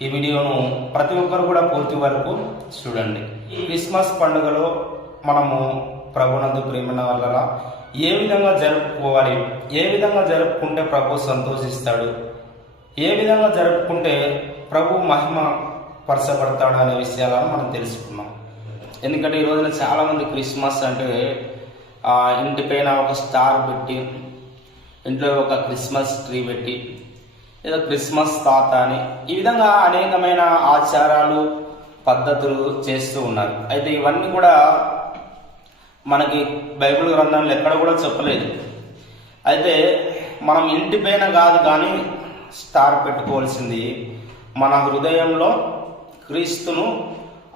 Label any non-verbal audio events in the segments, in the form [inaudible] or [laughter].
ఈ వీడియోను ప్రతి ఒక్కరు కూడా పూర్తి వరకు చూడండి. ఈ క్రిస్మస్ పండుగలో మనము ప్రభునందు ప్రేమన వల్ల ఏ విధంగా జరుపుకోవాలి ఏ విధంగా జరుపుకుంటే ప్రభు సంతోషిస్తాడు ఏ విధంగా జరుపుకుంటే ప్రభు మహిమ పరచబడతాడు అనే విషయాలను మనం తెలుసుకున్నాం ఎందుకంటే ఈ రోజున చాలామంది క్రిస్మస్ అంటే ఆ, ఇంటిపైన ఒక స్టార్ పెట్టి ఇంట్లో ఒక క్రిస్మస్ ట్రీ పెట్టి ఏదో క్రిస్మస్ తాత అని ఈ విధంగా అనేకమైన ఆచారాలు పద్ధతులు చేస్తూ ఉన్నారు. అయితే ఇవన్నీ కూడా మనకి బైబిల్ గ్రంథంలో ఎక్కడ కూడా చెప్పలేదు. అయితే మనం ఇంటి పైన కాదు కానీ స్టార్ పెట్టుకోవాల్సింది మన హృదయంలో క్రీస్తును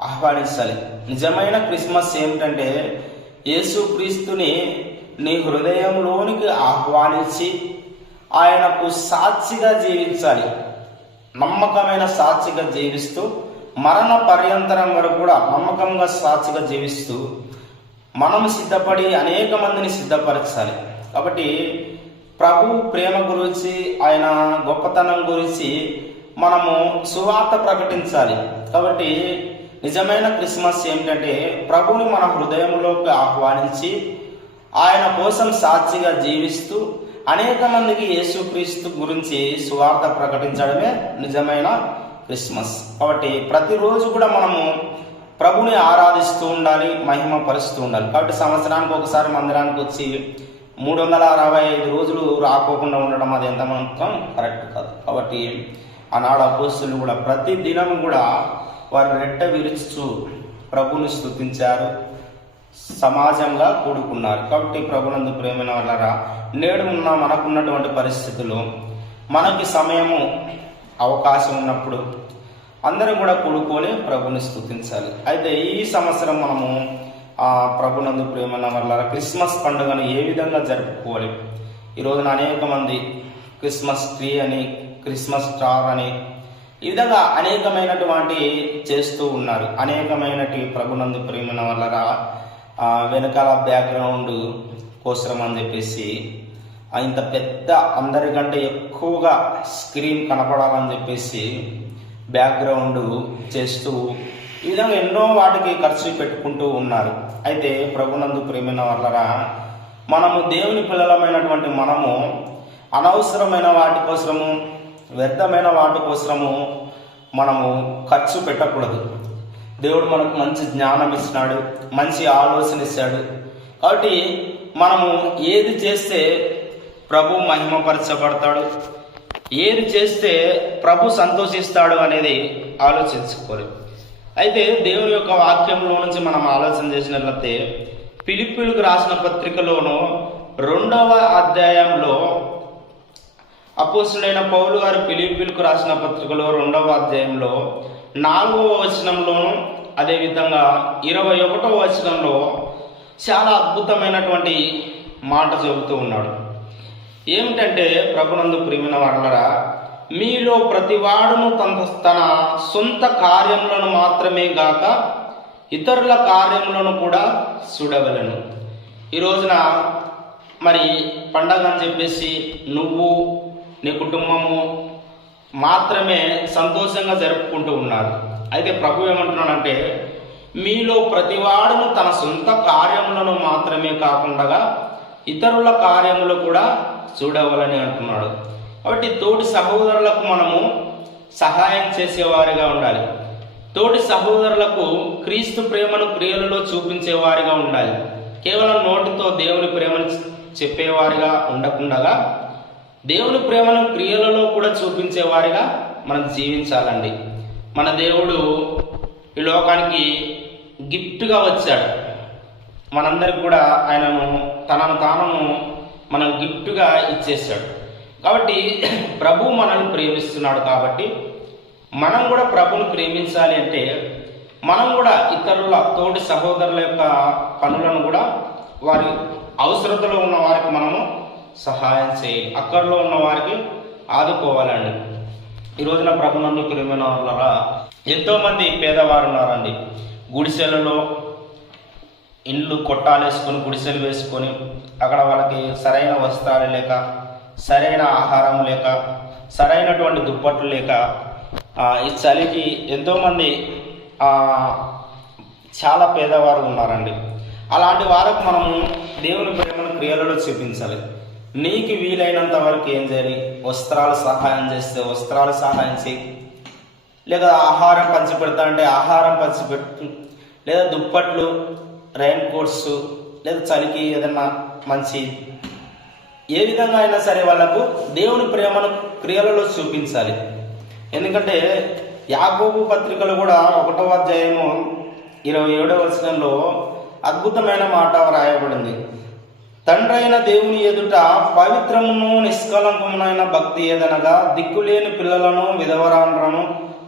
ఆహ్వానించాలి. నిజమైన క్రిస్మస్ ఏమిటంటే యేసు క్రీస్తుని నీ హృదయంలోనికి ఆహ్వానించి ఆయనకు సాక్షిగా జీవించాలి. నమ్మకమైన సాక్షిగా జీవిస్తూ మరణ పర్యంతరం వరకు కూడా నమ్మకంగా సాక్షిగా జీవిస్తూ మనం సిద్ధపడి అనేక మందిని సిద్ధపరచాలి. కాబట్టి ప్రభు ప్రేమ గురించి ఆయన గొప్పతనం గురించి మనము సువార్త ప్రకటించాలి. కాబట్టి నిజమైన క్రిస్మస్ ఏమిటంటే ప్రభుని మన హృదయంలోకి ఆహ్వానించి ఆయన కోసం సాక్షిగా జీవిస్తూ అనేక మందికి యేసుక్రీస్తు గురించి సువార్త ప్రకటించడమే నిజమైన క్రిస్మస్. కాబట్టి ప్రతిరోజు కూడా మనము ప్రభుని ఆరాధిస్తూ ఉండాలి మహిమ పరుస్తూ ఉండాలి. కాబట్టి సంవత్సరానికి ఒకసారి మందిరానికి వచ్చి మూడు వందల అరవై ఐదు రోజులు రాకోకుండా ఉండడం అది ఎంత మాత్రం కరెక్ట్ కాదు. కాబట్టి ఆనాడు అపోస్తులు కూడా ప్రతి దినం కూడా వారు రెట్ట విరుచు ప్రభుని స్థుతించారు సమాజంగా కూడుకున్నారు. కాబట్టి ప్రభునందు ప్రేమైన వాళ్ళరా నేడు ఉన్న మనకున్నటువంటి పరిస్థితులు మనకి సమయము అవకాశం ఉన్నప్పుడు అందరం కూడా కూడుకొని ప్రభుని స్థుతించాలి. అయితే ఈ సంవత్సరం మనము ఆ ప్రభునందు ప్రేమైన వల్ల క్రిస్మస్ పండుగను ఏ విధంగా జరుపుకోవాలి? ఈ రోజున అనేక మంది క్రిస్మస్ ట్రీ అని క్రిస్మస్ స్టార్ అని ఈ విధంగా అనేకమైనటువంటి చేస్తూ ఉన్నారు. అనేకమైనటి ప్రభునందు ప్రేమైన వల్ల వెనకాల బ్యాక్గ్రౌండ్ కోసరం అని చెప్పేసి ఇంత పెద్ద అందరికంటే ఎక్కువగా స్క్రీన్ కనపడాలని చెప్పేసి బ్యాక్గ్రౌండ్ చేస్తూ ఈ విధంగా ఎన్నో వాటికి ఖర్చు పెట్టుకుంటూ ఉన్నారు. అయితే ప్రభునందు ప్రేమైన వాళ్ళరా మనము దేవుని పిల్లలమైనటువంటి మనము అనవసరమైన వాటి కోసము వ్యర్థమైన వాటి కోసము మనము ఖర్చు పెట్టకూడదు. దేవుడు మనకు మంచి జ్ఞానం ఇచ్చినాడు మంచి ఆలోచన ఇస్తాడు. కాబట్టి మనము ఏది చేస్తే ప్రభు మహిమపరచబడతాడు ఏది చేస్తే ప్రభు సంతోషిస్తాడు అనేది ఆలోచించుకోవాలి. అయితే దేవుని యొక్క వాక్యంలో నుంచి మనం ఆలోచన చేసినట్లయితే పిలిపిలకు రాసిన పత్రికలోను రెండవ అధ్యాయంలో అపోసుడైన పౌలు గారు పిలిపిలకు రాసిన పత్రికలో రెండవ అధ్యాయంలో నాలుగవ వచనంలోను అదేవిధంగా ఇరవై ఒకటవ వచనంలో చాలా అద్భుతమైనటువంటి మాట చెబుతూ ఉన్నాడు. ఏమిటంటే ప్రభునందు ప్రియమైన వాళ్ళరా మీలో ప్రతివాడును తన తన సొంత కార్యములను మాత్రమే గాక ఇతరుల కార్యములను కూడా చూడవలను. ఈ రోజున మరి పండగ అని చెప్పేసి నువ్వు నీ కుటుంబము మాత్రమే సంతోషంగా జరుపుకుంటూ ఉన్నారు. అయితే ప్రభు ఏమంటున్నాడంటే మీలో ప్రతివాడును తన సొంత కార్యములను మాత్రమే కాకుండా ఇతరుల కార్యములు కూడా చూడవలని అంటున్నాడు. కాబట్టి తోటి సహోదరులకు మనము సహాయం చేసేవారిగా ఉండాలి. తోటి సహోదరులకు క్రీస్తు ప్రేమను క్రియలలో చూపించేవారిగా ఉండాలి. కేవలం నోటితో దేవుని ప్రేమను చెప్పేవారిగా ఉండకుండగా దేవుని ప్రేమను క్రియలలో కూడా చూపించేవారిగా మనం జీవించాలండి. మన దేవుడు ఈ లోకానికి గిఫ్ట్గా వచ్చాడు. మనందరికి కూడా ఆయనను తనను తాను మనం గిఫ్ట్గా ఇచ్చేసాడు కాబట్టి [clears throat] ప్రభు మనల్ని ప్రేమిస్తున్నాడు కాబట్టి మనం కూడా ప్రభుని ప్రేమించాలి అంటే మనం కూడా ఇతరుల తోటి సహోదరుల యొక్క పనులను కూడా వారి అవసరతలో ఉన్న వారికి మనము సహాయం చేయాలి అక్కర్లో ఉన్న వారికి ఆదుకోవాలండి. ఈ రోజున ప్రభునందు ప్రేమైన ఎంతోమంది పేదవారు ఉన్నారండి. గుడిసెలలో ఇండ్లు కొట్టాలేసుకొని గుడిసెలు వేసుకొని అక్కడ వాళ్ళకి సరైన వస్త్రాలు లేక సరైన ఆహారం లేక సరైనటువంటి దుప్పట్లు లేక ఈ చలికి ఎంతోమంది చాలా పేదవారు ఉన్నారండి. అలాంటి వారికి మనము దేవుని ప్రేమను క్రియలలో చూపించాలి. నీకు వీలైనంత వరకు ఏం చేయాలి? వస్త్రాలు సహాయం చేస్తే వస్త్రాలు సహాయం చేయి. లేదా ఆహారం పంచిపెడతా అంటే ఆహారం పంచిపెట్టు. లేదా దుప్పట్లు రైన్ కోట్స్ లేదా చలికి ఏదన్నా మంచి. ఏ విధంగా అయినా సరే వాళ్ళకు దేవుని ప్రేమను క్రియలలో చూపించాలి. ఎందుకంటే యాగోబు పత్రికలు కూడా ఒకటో అధ్యాయము ఇరవై ఏడవ వచనంలో అద్భుతమైన మాట రాయబడింది. తండ్రి అయిన దేవుని ఎదుట పవిత్రమును నిష్కలంకమునైన భక్తి ఏదనగా దిక్కులేని పిల్లలను విధవరాండ్రను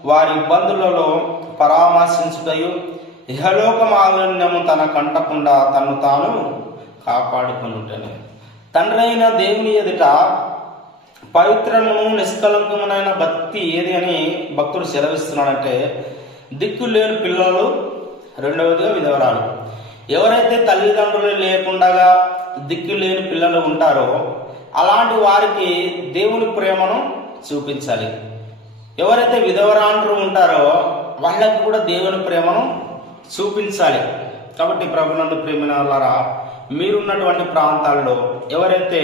వారి ఇబ్బందులలో పరామర్శించుటయు. ఇహలోక మాలిన్యము తన కంటకుండా తను తాను కాపాడుకునుటనే. తండ్రి అయిన దేవుని ఎదుట పవిత్రమును నిష్కలంకమునైన భక్తి ఏది అని భక్తుడు సెలవిస్తున్నాడంటే దిక్కు లేని పిల్లలు రెండవదిగా విధవరాలు. ఎవరైతే తల్లిదండ్రులు లేకుండా దిక్కు లేని పిల్లలు ఉంటారో అలాంటి వారికి దేవుని ప్రేమను చూపించాలి. ఎవరైతే విధవరాండ్రు ఉంటారో వాళ్ళకి కూడా దేవుని ప్రేమను చూపించాలి. కాబట్టి ప్రభునందు ప్రేమిన వాళ్ళరా మీరున్నటువంటి ప్రాంతాల్లో ఎవరైతే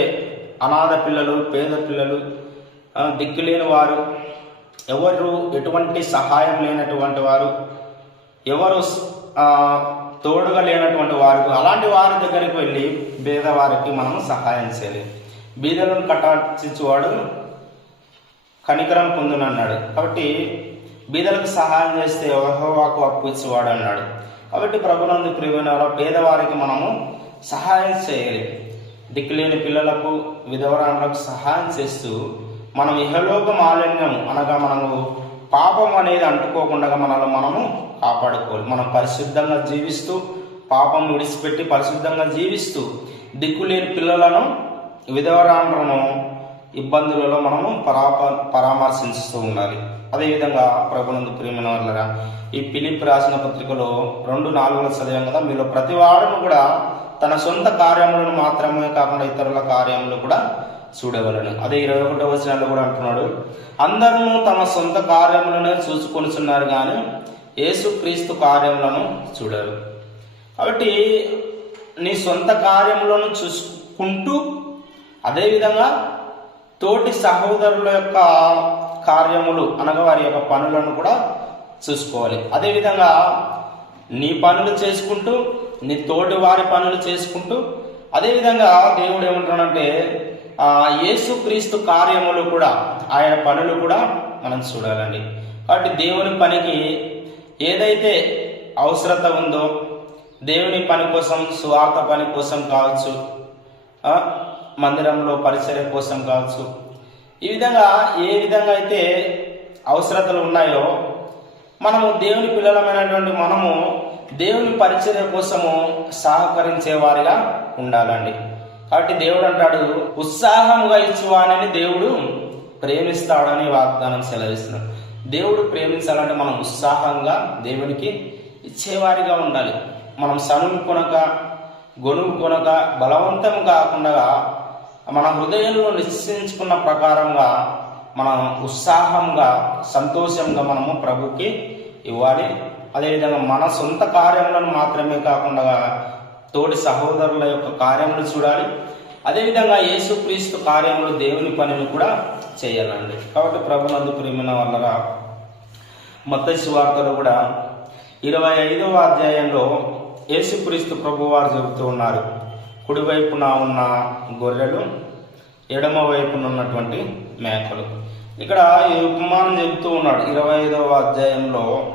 అనాథ పిల్లలు పేద పిల్లలు దిక్కులేని వారు ఎవరు ఎటువంటి సహాయం లేనటువంటి వారు ఎవరు తోడుగా లేనటువంటి వారికి అలాంటి వారి దగ్గరికి వెళ్ళి బీదవారికి మనం సహాయం చేయాలి. బీదలను కటాక్షించువాడు కనికరం పొందునన్నాడు. కాబట్టి బీదలకు సహాయం చేస్తే యెహోవాకు అప్పు ఇచ్చేవాడు అన్నాడు. కాబట్టి ప్రభునందు ప్రియమైన పేదవారికి మనము సహాయం చేయాలి. దిక్కులేని పిల్లలకు విధవరాలకు సహాయం చేస్తూ మనం ఇహలోక మాలిన్యం అనగా మనము పాపం అనేది అంటుకోకుండా మనల్ని మనము కాపాడుకోవాలి. మనం పరిశుద్ధంగా జీవిస్తూ పాపం విడిచిపెట్టి పరిశుద్ధంగా జీవిస్తూ దిక్కులేని పిల్లలను విధవరాలను ఇబ్బందులలో మనము పరాప పరామర్శిస్తూ ఉండాలి. అదేవిధంగా ప్రభునందు ప్రేమిన వాళ్ళరా ఈ పిలిప్ రాసిన పత్రికలో రెండు నాలుగులో చదివాం కదా మీలో ప్రతి వాడును కూడా తన సొంత కార్యములను మాత్రమే కాకుండా ఇతరుల కార్యములు కూడా చూడవలను. అదే ఇరవై ఒకటో వచనాల్లో కూడా అంటున్నాడు. అందరూ తమ సొంత కార్యములను చూసుకొనిచున్నారు కానీ యేసుక్రీస్తు కార్యములను చూడరు. కాబట్టి నీ సొంత కార్యములను చూసుకుంటూ అదేవిధంగా తోటి సహోదరుల యొక్క కార్యములు అనగా వారి యొక్క పనులను కూడా చూసుకోవాలి. అదేవిధంగా నీ పనులు చేసుకుంటూ నీ తోటి వారి పనులు చేసుకుంటూ అదేవిధంగా దేవుడు ఏమంటున్నాడంటే యేసుక్రీస్తు కార్యములు కూడా ఆయన పనులు కూడా మనం చూడాలండి. కాబట్టి దేవుని పనికి ఏదైతే అవసరత ఉందో దేవుని పని కోసం స్వార్థ పని కోసం కావచ్చు మందిరంలో పరిచర్య కోసం కావచ్చు ఈ విధంగా ఏ విధంగా అయితే అవసరతలు ఉన్నాయో మనము దేవుని పిల్లలమైనటువంటి మనము దేవుని పరిచర్య కోసము సహకరించే వారిగా ఉండాలండి. కాబట్టి దేవుడు అంటాడు ఉత్సాహముగా ఇచ్చువానని దేవుడు ప్రేమిస్తాడని వాగ్దానం సెలవిస్తున్నాడు. దేవుడు ప్రేమించాలంటే మనం ఉత్సాహంగా దేవునికి ఇచ్చేవారిగా ఉండాలి. మనం సనుగు కొనక గొనుగు కొనక బలవంతం కాకుండా మన హృదయంలో నిశ్చయించుకున్న ప్రకారంగా మనం ఉత్సాహంగా సంతోషంగా మనము ప్రభుకి ఇవ్వాలి. అదేవిధంగా మన సొంత కార్యములను మాత్రమే కాకుండా తోటి సహోదరుల యొక్క కార్యములు చూడాలి. అదేవిధంగా యేసుక్రీస్తు కార్యములు దేవుని పనిని కూడా చేయాలండి. కాబట్టి ప్రభునందు ప్రేమిన వల్ల మత వార్తలు కూడా ఇరవై ఐదవ అధ్యాయంలో యేసుక్రీస్తు ప్రభు వారు చెబుతూ ఉన్నారు. కుడివైపున ఉన్న గొర్రెలు ఎడమ వైపున ఉన్నటువంటి మేకలు. ఇక్కడ ఈ ఉపమానం చెబుతూ ఉన్నాడు. ఇరవై ఐదవ అధ్యాయంలో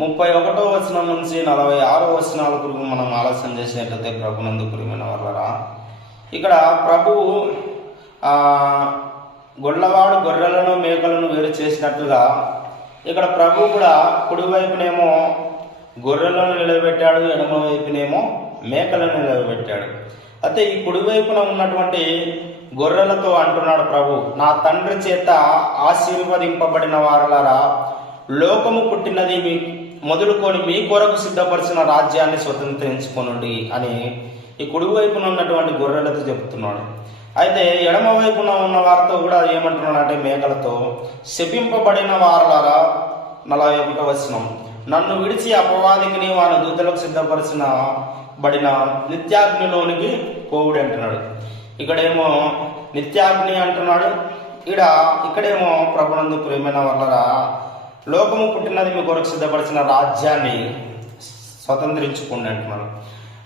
ముప్పై ఒకటో వచనం నుంచి నలభై ఆరో వచనాల గురించి మనం ఆలోచన చేసినట్లయితే ప్రభునందు ప్రియమైన వాళ్ళరా ఇక్కడ ప్రభువు ఆ గొర్రెలను మేకలను వేరు చేసినట్లుగా ఇక్కడ ప్రభు కూడా కుడివైపునేమో గొర్రెలను నిలబెట్టాడు ఎడమ వైపునేమో మేకలను నిలబెట్టాడు. అయితే ఈ కుడివైపున ఉన్నటువంటి గొర్రెలతో అంటున్నాడు ప్రభు నా తండ్రి చేత ఆశీర్వదింపబడిన వారలారా లోకము పుట్టినది మీ మొదలుకొని మీ కొరకు సిద్ధపరిచిన రాజ్యాన్ని స్వతంత్రించుకొనుండి అని ఈ కుడివైపున ఉన్నటువంటి గొర్రెలతో చెబుతున్నాడు. అయితే ఎడమ వైపున ఉన్న వారితో కూడా ఏమంటున్నాడంటే మేకలతో శపింపబడిన వారలారా నలభై ఒకట వచనం. నన్ను విడిచి అపవాదికి వాని దూతలకు సిద్ధపరిచిన బడిన నిత్యాగ్నిలోనికి పోవుడు అంటున్నాడు. ఇక్కడేమో నిత్యాగ్ని అంటున్నాడు. ఇక్కడ ఇక్కడేమో ప్రభునందు ప్రేమైన వల్లరా లోకము పుట్టినది మీ కొరకు సిద్ధపరిచిన రాజ్యాన్ని స్వతంత్రించుకోండి అంటున్నాను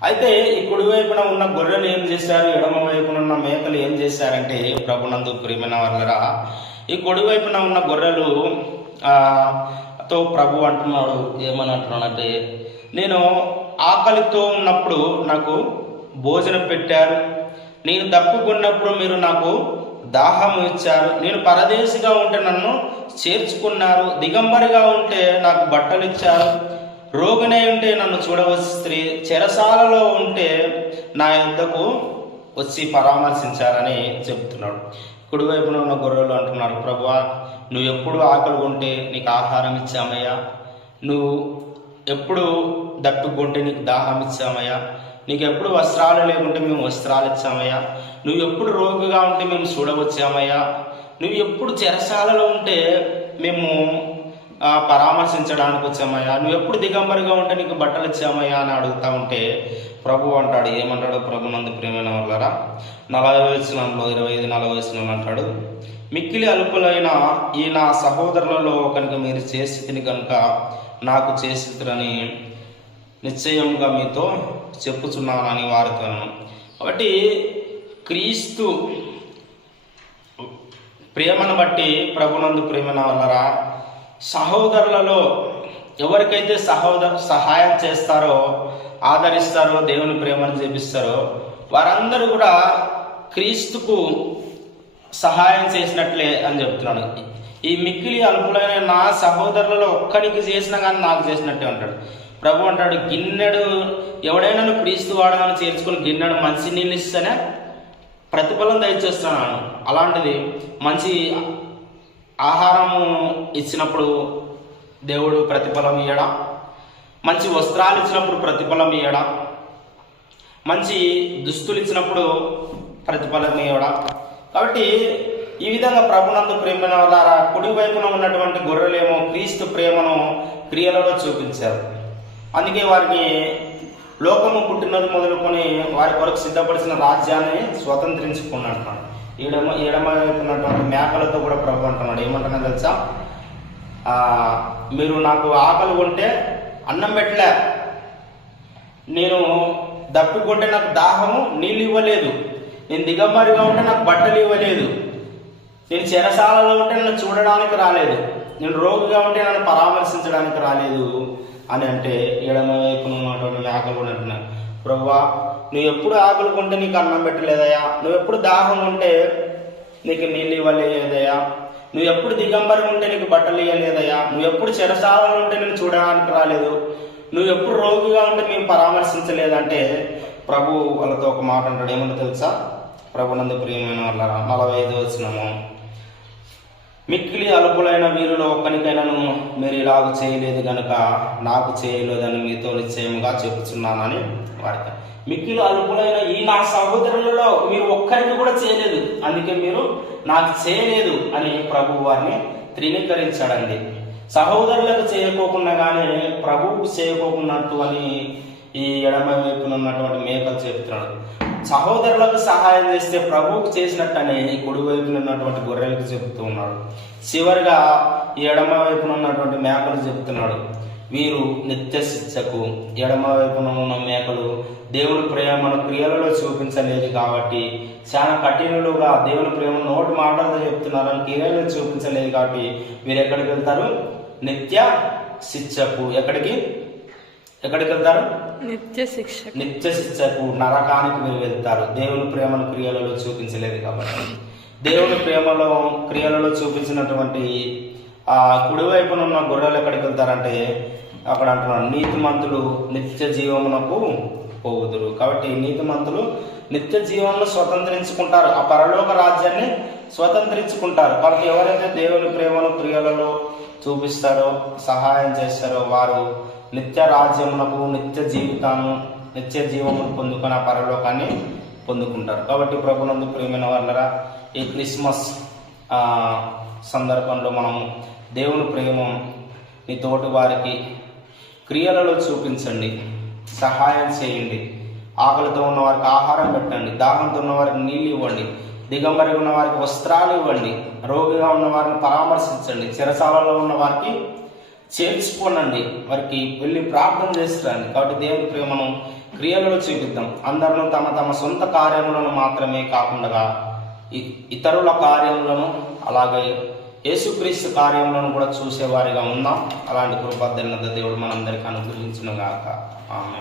అయితే ఈ కుడి వైపున ఉన్న గొర్రెలు ఏం చేశారు? ఎడమ వైపున ఉన్న మేకలు ఏం చేశారంటే ప్రభునందు ప్రియమైన వాళ్ళరా ఈ కుడివైపున ఉన్న గొర్రెలు తో ప్రభు అంటున్నాడు ఏమని అంటున్నాడంటే నేను ఆకలితో ఉన్నప్పుడు నాకు భోజనం పెట్టారు. నేను దప్పుకున్నప్పుడు మీరు నాకు దాహము ఇచ్చారు. నేను పరదేశిగా ఉంటే నన్ను చేర్చుకున్నారు. దిగంబరిగా ఉంటే నాకు బట్టలు ఇచ్చారు. రోగినై ఉంటే నన్ను చూడవచ్చు స్త్రీ. చెరసాలలో ఉంటే నా యుద్ధకు వచ్చి పరామర్శించారని చెబుతున్నాడు. కుడివైపున ఉన్న గొర్రెలు అంటున్నాడు ప్రభువా నువ్వు ఎప్పుడు ఆకలి ఉంటే నీకు ఆహారం ఇచ్చామయ్యా. నువ్వు ఎప్పుడు దట్టుకుంటే నీకు దాహం ఇచ్చామయ్యా. నీకు ఎప్పుడు వస్త్రాలు లేకుంటే మేము వస్త్రాలు ఇచ్చామయ్యా. నువ్వు ఎప్పుడు రోగిగా ఉంటే మేము చూడవచ్చామయ్యా. నువ్వు ఎప్పుడు చెరసాలలో ఉంటే మేము పరామర్శించడానికి వచ్చామయ్యా. నువ్వు ఎప్పుడు దిగంబరిగా ఉంటే నీకు బట్టలు ఇచ్చామయ్యా అని అడుగుతా ఉంటే ప్రభు అంటాడు ఏమంటాడు ప్రభు నందు ప్రేమైన వాళ్ళరా? నలభై వచనంలో ఇరవై ఐదు నలభై వచనంలో అంటాడు మిక్కిలి అలుపులైన ఈ నా సహోదరులలో ఒకరికి మీరు చేసి కనుక నాకు చేసిరని నిశ్చయంగా మీతో చెప్పుచున్నానని వారితో కాబట్టి క్రీస్తు ప్రేమను బట్టి ప్రభునందు ప్రేమన వల్లరా సహోదరులలో ఎవరికైతే సహోదర సహాయం చేస్తారో ఆదరిస్తారో దేవుని ప్రేమను చేపిస్తారో వారందరూ కూడా క్రీస్తుకు సహాయం చేసినట్లే అని చెప్తున్నాడు. ఈ మిక్కిలి అల్పులైన నా సహోదరులలో ఒక్కడికి చేసినా కానీ నాకు చేసినట్టే ఉంటాడు ప్రభు అంటాడు గిన్నెడు ఎవడైనా క్రీస్తు వాడమని చేర్చుకుని గిన్నెడు మంచి నీళ్ళు ఇస్తేనే ప్రతిఫలం దయచేస్తున్నాను. అలాంటిది మంచి ఆహారము ఇచ్చినప్పుడు దేవుడు ప్రతిఫలం ఇయ్యడా? మంచి వస్త్రాలు ఇచ్చినప్పుడు ప్రతిఫలం ఇయ్యడా? మంచి దుస్తులు ఇచ్చినప్పుడు ప్రతిఫలం ఇవ్వడా కాబట్టి ఈ విధంగా ప్రభునందు ప్రేమ ద్వారా కుడి వైపున ఉన్నటువంటి గొర్రెలేమో క్రీస్తు ప్రేమను క్రియలలో చూపించారు. అందుకే వారికి లోకము పుట్టినది మొదలుకొని వారి కొరకు సిద్ధపడిన రాజ్యాన్ని స్వతంత్రించుకున్నట్టు ఈడమ ఎడమ వైపు మేకలతో కూడా ప్రభు అంటున్నాడు. ఏమంటున్నా తెలుసా? మీరు నాకు ఆకలి ఉంటే అన్నం పెట్టలే. నేను దప్పుకుంటే నాకు దాహము నీళ్ళు ఇవ్వలేదు. నేను దిగంబరిగా ఉంటే నాకు బట్టలు ఇవ్వలేదు. నేను చెరసాలలో ఉంటే నన్ను చూడడానికి రాలేదు. నేను రోగిగా ఉంటే నన్ను పరామర్శించడానికి రాలేదు. అని అంటే ఎడమ వైపున ఉన్నటువంటి మేకలు కూడా అంటున్నాను ప్రవ్వా నువ్వు ఎప్పుడు ఆకలి కొంటే నీకు అన్నం పెట్టలేదయ్యా? నువ్వు ఎప్పుడు దాహం ఉంటే నీకు నీళ్ళు ఇవ్వలేదయా నువ్వు ఎప్పుడు దిగంబరం ఉంటే నీకు బట్టలు ఇవ్వలేదయ్యా నువ్వు ఎప్పుడు చెరసాలలో ఉంటే నేను చూడడానికి రాలేదు? నువ్వు ఎప్పుడు రోగిగా ఉంటే మేము పరామర్శించలేదంటే ప్రభు వాళ్ళతో ఒక మాట అంటాడు. ఏమన్నా తెలుసా? ప్రభునందు ప్రియమైన వాళ్ళ నలభై ఐదు వచ్చినాము మిక్కిలి అల్పులైన వీరిలో ఒక్కనికైనాను మీరు ఇలాగ చేయలేదు గనుక నాకు చేయలేదని మీతో నిశ్చయముగా చెబుతున్నానని వారికి మిక్కిలి అల్పులైన ఈ నా సహోదరులలో మీరు ఒక్కరికి కూడా చేయలేదు. అందుకే మీరు నాకు చేయలేదు అని ప్రభు వారిని త్రినీకరించాడండి సహోదరులకు చేయకోకుండా కానీ ప్రభువుకు చేయకోకున్నట్టు అని ఈ ఎడమ వైపున ఉన్నటువంటి మేకలు చెప్తున్నాడు సహోదరులకు సహాయం చేస్తే ప్రభువుకు చేసినట్టని ఈ కుడి వైపున ఉన్నటువంటి గొర్రెలకు చెబుతూ ఉన్నాడు. చివరిగా ఎడమ వైపున ఉన్నటువంటి మేకలు చెప్తున్నాడు. వీరు నిత్య శిక్షకు ఎడమ వైపున ఉన్న మేకలు దేవుని ప్రేమను క్రియలలో చూపించలేదు కాబట్టి చాలా కఠినలుగా దేవుని ప్రేమను నోటి మాటలతో చెప్తున్నారని క్రియలలో చూపించలేదు కాబట్టి వీరు ఎక్కడికి వెళ్తారు? నిత్య శిక్షకు. ఎక్కడికి? ఎక్కడికి వెళ్తారు? నిత్య శిక్ష నిత్య శిక్షకు నరకానికి మీరు వెళ్తారు. దేవుని ప్రేమను క్రియలలో చూపించలేదు కాబట్టి. దేవుని ప్రేమలో క్రియలలో చూపించినటువంటి ఆ కుడివైపున ఉన్న గొర్రెలు ఎక్కడికి వెళ్తారంటే అక్కడ అంటున్నాడు నీతిమంతులు నిత్య జీవమునకు పోవుదురు. కాబట్టి నీతిమంతులు నిత్య జీవంలో స్వతంత్రించుకుంటారు. ఆ పరలోక రాజ్యాన్ని స్వతంత్రించుకుంటారు. కాబట్టి ఎవరైతే దేవుని ప్రేమను క్రియలలో చూపిస్తారో సహాయం చేస్తారో వారు నిత్య రాజ్యమునకు నిత్య జీవితాన్ని నిత్య జీవమును పొందుకున్న పరలోకాన్ని పొందుకుంటారు. కాబట్టి ప్రభునందు ప్రేమైన వాళ్ళరా ఈ క్రిస్మస్ సందర్భంలో మనము దేవుని ప్రేమ నీ తోటి వారికి క్రియలలో చూపించండి సహాయం చేయండి. ఆకలితో ఉన్న వారికి ఆహారం పెట్టండి దాహంతో ఉన్న వారికి నీళ్ళు ఇవ్వండి దిగంబరి ఉన్న వారికి వస్త్రాలు ఇవ్వండి రోగిగా ఉన్న వారిని పరామర్శించండి చిరసాలలో ఉన్న వారికి చేర్చుకోనండి వారికి వెళ్ళి ప్రార్థన చేసిరండి. కాబట్టి దేవుని ప్రేమను క్రియలలో చూపిద్దాం. అందరూ తమ తమ సొంత కార్యములను మాత్రమే కాకుండా ఇతరుల కార్యములను అలాగే యేసుక్రీస్తు కార్యములను కూడా చూసేవారిగా ఉన్నాం. అలాంటి కృపద్దరినంత దేవుడు మనందరికీ అనుగ్రహించును గాక ఆమె